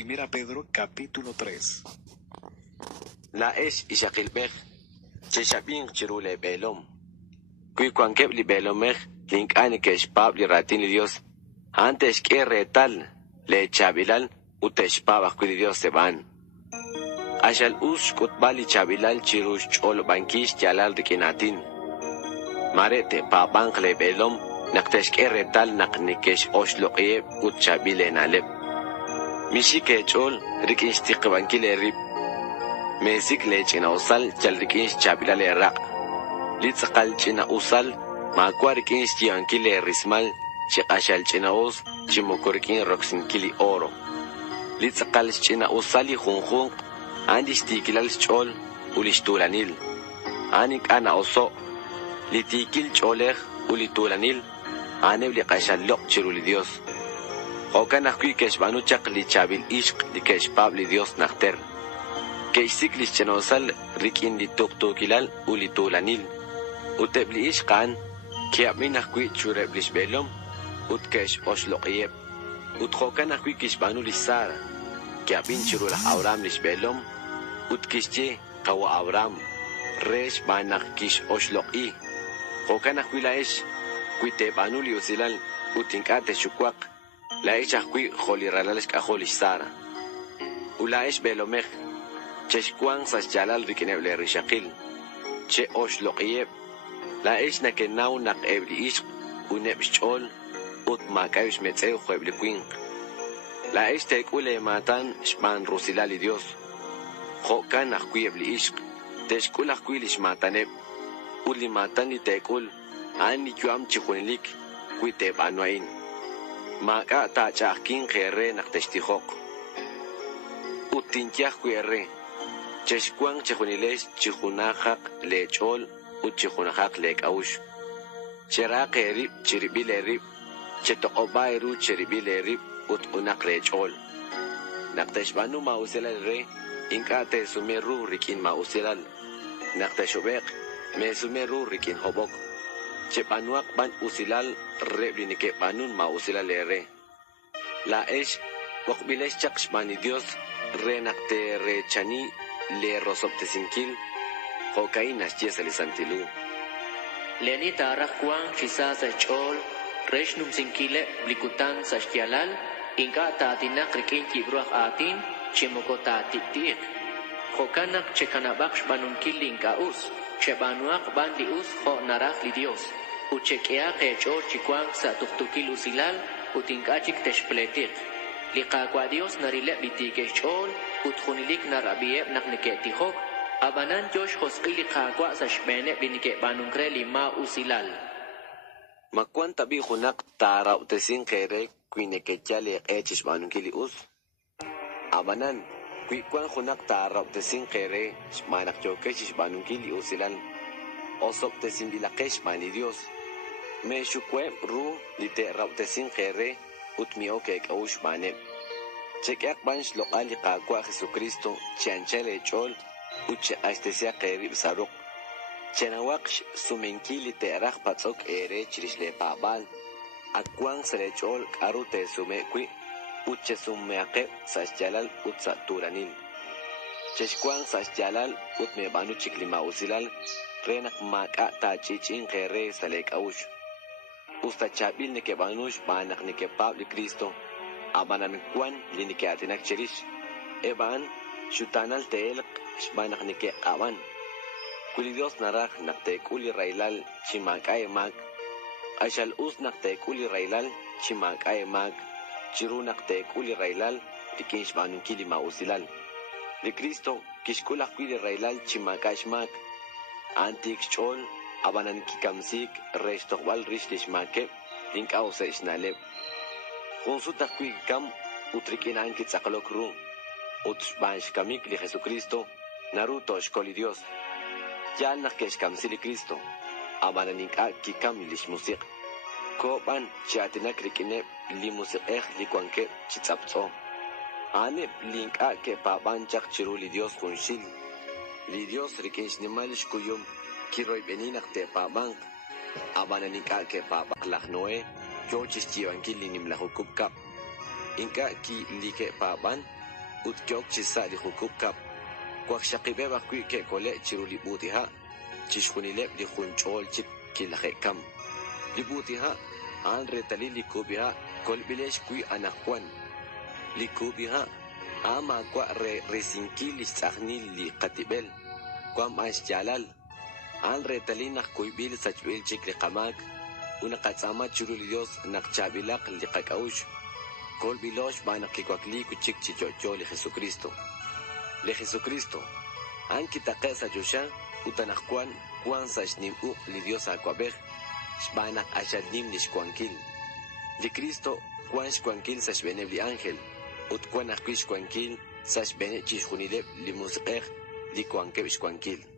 Primera Pedro capítulo 3. La es ishakilbech, cheshabin chirule belom. Kui kwankeb li belomech, link anikesh pab li ratin li Dios. Antes que retal, le chabilal, utesh pabach kui Dios se van. Ashal us kutbali chabilal chirush chol bankish jalal rikinatin. Marete pabank le belom, naktesh que retal naknikesh oshloqye ut chabile naleb. Mishike chol rikinshtiq bankile rib. Mesik lechina usal chal rikinsh chabilale raq. Litzaqal china usal maakwa rikinsh chiankile rismal chiqashal china us chimokorikin roxinkili oro. Litzaqal china usali junjun andish tikilal chol ulishtulanil. Anik ana oso litikil cholej ulitulanil anev liqashal loq chiruli Dios. Hokan akui keshbanu chaq li chabil ishq li keshpab li Dios nakter. Keisik li chenosal rikin li tuktukilal ulitulanil. Utebli ishqan kiamin akui chureb li shbelom utkesh oshloqyeb. Uthokan akui keshbanu li sara kiamin churul Abraham li shbelom utkishje qawa Abraham resh banak kish oshloqi. Hokan akui la ish kuitebanu li usilal utinkate shukwaq. La ish akui joliralales kaholish sara. Ula ish belomech cheshkuan sasjalal rikineble rishakil. Che oshloqyeb. La ish nakenau nak ebli ish uneb shol ut makayush metzeu juebli quink. La ish tekule matan shman rusilali Dios. Hokan akui ebli ish teshkul akui lish mataneb. Uli matan li tekul ani yuam chihunilik kuiteb anuain. Maka ta chahkin khere nakteshtihok. Utintiah kuere. Cheshkuan chihunilesh chihunahak lechol uchihunahak lek aush. Cherak erib chiribil erib. Chetokoba eru chiribil erib ut unak lechol. Nakteshbanu mausilal re. Inka te sumeru rikin mausilal. Nakteshobek me sumeru rikin hobok. Chepanuak ban usilal reblinike banun ma usilal ere. La esh wakbilesh chakshmani Dios re nakte re chani le rosopte sinkil hokainas chesali santilu. Leni tarakwan chisa sa chol reshnum sinkile blikutan sa shtialal inka taatinak rikin kibruak atin chimokota tiktik. Hokanak chekanabaksh banunkil inka us. Chebanuak ban li us ho narak li Dios. Uchekea kechor chikuang sa tuktukil usilal utinkachik teshpletik. Liqaqwa Dios narile bitikechol utkhunilik narabieb nakniketihok. Abanan Josh hoskili qaqwa sa shbene binike banungre lima usilal. Makwan tabi hunak tara utesin kere kwinekechale echish banunkili us. Abanan Kuikuan hunak tara utesin kere shmanak chokechish banunkili usilal. Osop tesin bilakesh mani Dios. Me shukwe ru lite rautesin kere utmio kek aush maneb. Chekeak bansh lokali qaqwa Jesucristo chanchele chol uche astesia kere saruk. Chenawaksh suminki lite rach patzok ere chirishle pabal. Akwan sele chol karute sumekwi uche sumeake sasjalal utsa turanil. Cheshkuan sasjalal utme banu chiklima usilal. Renak maka ta chichin kere salek aush. Usta chabil nike banush banak nike pabli Cristo. Abanan kwan li nike atinak cherish. Eban shutanal teelk shbanak nike awan. Kuli Dios narak nakte kuli railal chimakay mag. Ashal us nakte kuli railal chimakay mag. Chiru nakte kuli railal rikin shbanun kili mausilal. Li Cristo kishkulak kuli railal chimakash mag. Antik chol abanan kikamsik restoqbal rishlish make link ausa isnaleb. Junsutak kui kam utrikinan kitzaklok ru. Utshbansh kamik li Jesucristo naruto shkoli Dios. Yal nakesh kamsili Cristo abanan inka kikam lish musik. Koban chatinak rikine li musik li kwanke chitzapso. Aneb linka ke paban chak chiru li Dios kunshil. Li Dios rikinsh nimalish kuyum kiroy beninak te pabang abananika ke pabak lahnoe yo chichiwan kilinim lahukupkap inka ki like paban ut kyok chisa li hukub kap kwak shaqibe bakwi ke kole chiru libutiha chishkunilep li hunchol chit kilahekam libutiha an retali likubiha kolbilesh kui anakwan likubiha ama kwa resinkil istahnil li qatibel kwam ashjalal an retali nak kuibil sachbil chikli qamak una qatsama chiru li Dios nakchabilaq li qakaush kolbilosh banakkikwakli kuchik chichocho li Jesucristo an kitaqesa yusha utanakwan kwan sashnim li Dios akwabej shbanak ashadnim nishkwankil li Cristo kwan shkwankil sashbeneb li ángel ut kwan akwi shkwankil sashbene chishkunileb li musqej li kwankeb shkwankil